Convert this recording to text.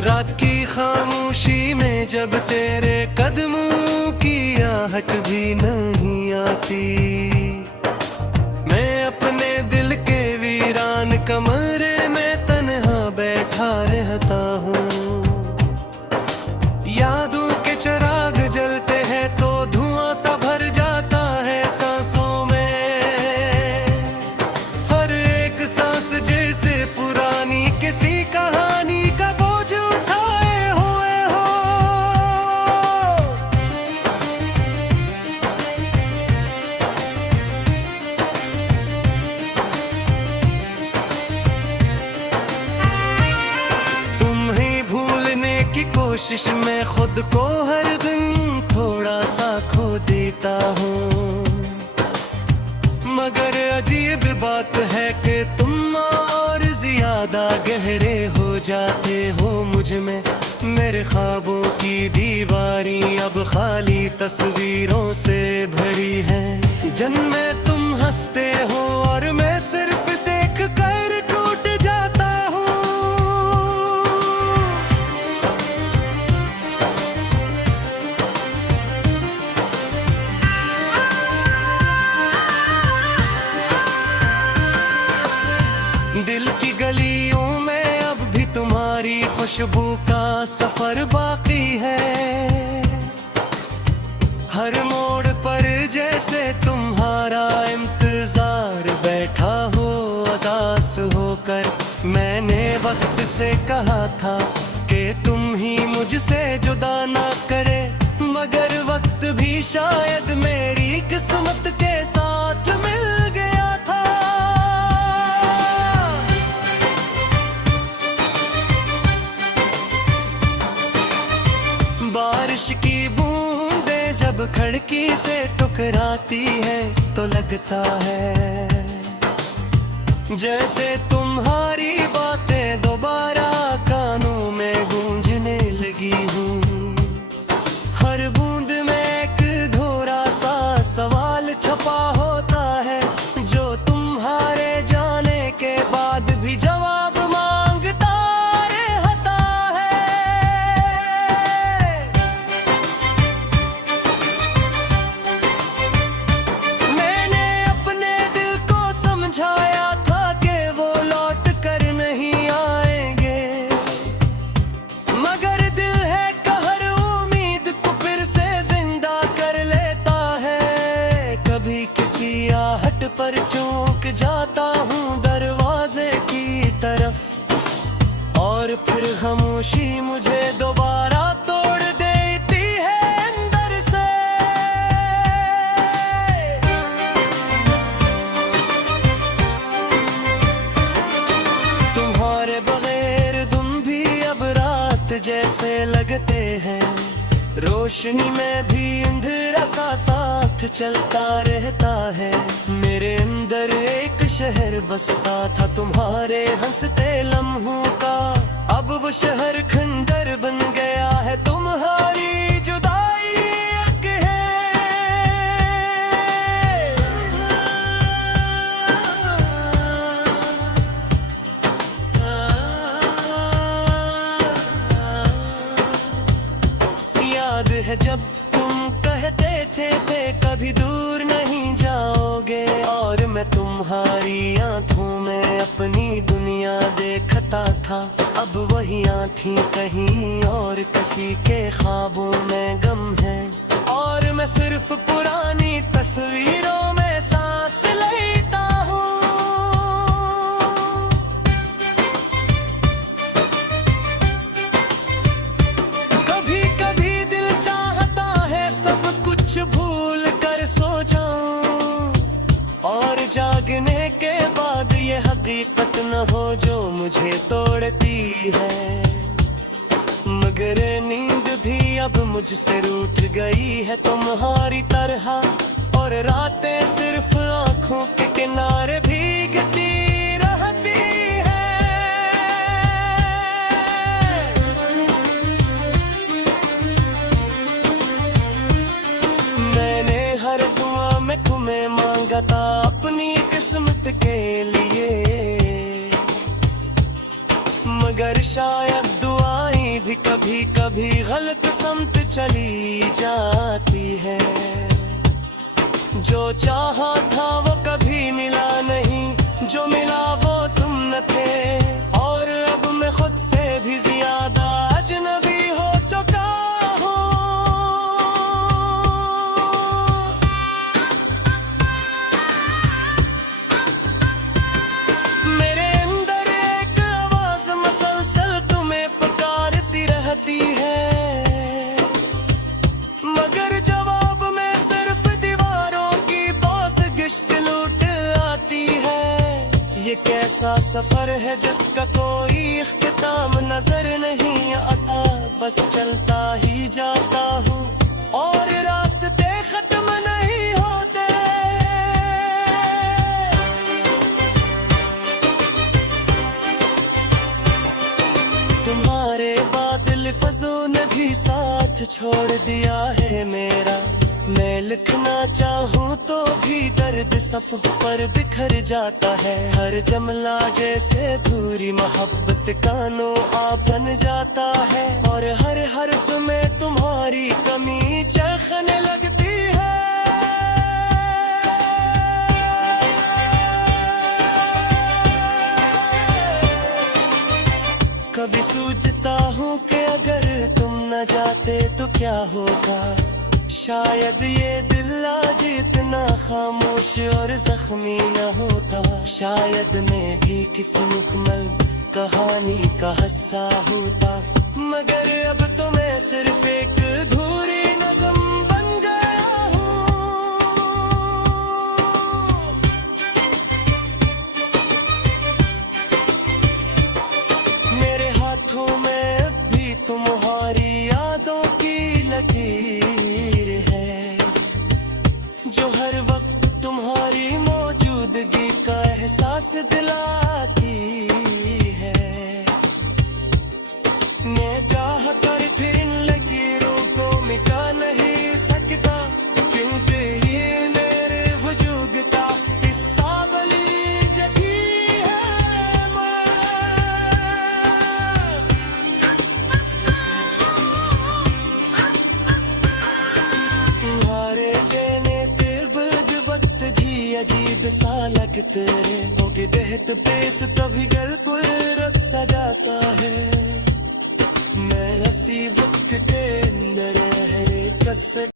रात की खामोशी में जब तेरे कदमों की आहट भी नहीं आती, मैं अपने दिल के वीरान कमरे में तन्हा बैठा रहता हूँ। यादों के चिराग जलते हैं तो धुआं सा भर जाता है सांसों में, हर एक सांस जैसे पुरानी किसी कहानी का बोझ उठाए हुए हो। तुम्हें भूलने की कोशिश में खुद को हर दिन थोड़ा सा खो देता हूँ, मगर अजीब बात है कि तुम और ज्यादा गहरे हो जाते हो मुझ में। मेरे ख्वाबों की दीवारी अब खाली तस्वीरों से भरी है, जिनमें तुम हंसते हो और मैं सिर्फ देख कर टूट जाता हूँ। दिल की गलियों में अब भी तुम्हारी खुशबू का सफर बाकी है, हर मोड़ पर जैसे तुम्हारा इंतजार बैठा हो उदास होकर। मैंने वक्त से कहा था कि तुम ही मुझसे जुदा ना करे, मगर वक्त भी शायद मेरी किस्मत के साथ मिल गया था। बारिश की बूंदें जब खिड़की से टकराती है तो लगता है जैसे तुम्हारी बातें दोबारा कानों में गूंजने लगी हूँ। हर बूंद में एक अधूरा सा सवाल छपा होता है, जो तुम्हारे जाने के बाद भी जवाब मांगता रहता है। मैंने अपने दिल को समझाया था कि वो लौट कर नहीं आएंगे, मगर दिल है कहर उम्मीद को फिर से जिंदा कर लेता है। कभी किसी आहट पर चूक जाता हूँ दरवाजे की तरफ, और फिर खामोशी मुझे दोबारा तोड़ देती है अंदर से। तुम्हारे बगैर तुम भी अब रात जैसे लगते हैं, रोशनी में भी अंधेरा सा साथ चलता रहता है। मेरे अंदर एक शहर बसता था तुम्हारे हंसते लम्हों का, अब वो शहर खंडर बन गया है, तुम्हारी जुदाई एक है। याद है जब तुम कहते थे कभी दूर नहीं जाओगे, और मैं तुम्हारी आंखों में अपनी दुनिया देखता था। अब वही आँखें कहीं और किसी के ख्वाबों में गम है, और मैं सिर्फ पुरानी तस्वीरों में सांस लेता हूँ। कभी कभी दिल चाहता है सब कुछ भूल कर सो जाऊं, और जागने के बाद ये हकीकत न हो जो मुझे तोड़ती है। मगर नींद भी अब मुझसे रूठ गई है तुम्हारी तरह, और रातें सिर्फ आंखों के किनारे भीगती रहती है। मैंने हर दुआ में तुम्हें मांगा था अपनी किस्मत के लिए, मगर शायद दुआएं भी कभी कभी गलत समत चली जाती है। जो चाहा था वो कभी मिला नहीं, जो मिला वो तुम न थे, और अब मैं खुद से भी ज्यादा अजनबी हो चुका हूँ। मेरे अंदर एक आवाज मसलसल तुम्हें पुकारती रहती है, मगर जवाब में सिर्फ दीवारों की पास गिश्त लूट आती है। ये कैसा सफर है जिसका कोई इख्तिताम नजर नहीं आता, बस चलता ही जाता हूँ और रास्ते खत्म नहीं होते। तुम्हारे बादल फजों ने भी साथ छोड़ दिया है मेरा। मैं लिखना चाहूँ तो भी दर्द सफ़ पर बिखर जाता है। हर जमला जैसे धूरी मोहब्बत कानों आ बन जाता है, और हर हर्फ में तुम्हारी कमी चखने लगती है। कभी सोचता हूँ कि अगर तुम न जाते तो क्या होगा, शायद ये दिल आज इतना खामोश और जख्मी न होता। शायद मैं भी किसी मुकम्मल कहानी का हिस्सा होता, मगर अब तो मैं सिर्फ एक अधूरी नज़्म बन गया हूँ। मेरे हाथों में अब भी तुम्हारी यादों की लकीर है, जो हर वक्त तुम्हारी मौजूदगी का एहसास दिलाती है। मैं चाह कर फिर इन लकीरों को मिटा नहीं सकता, क्योंकि ये मेरे वजूद का हिस्सा बनी जगी है। तुम्हारे जेने अजीब सा लगते होगे बेहद पेश, तभी गल कोई रख सजाता है। मैं हसी वक्त के अंदर है कसर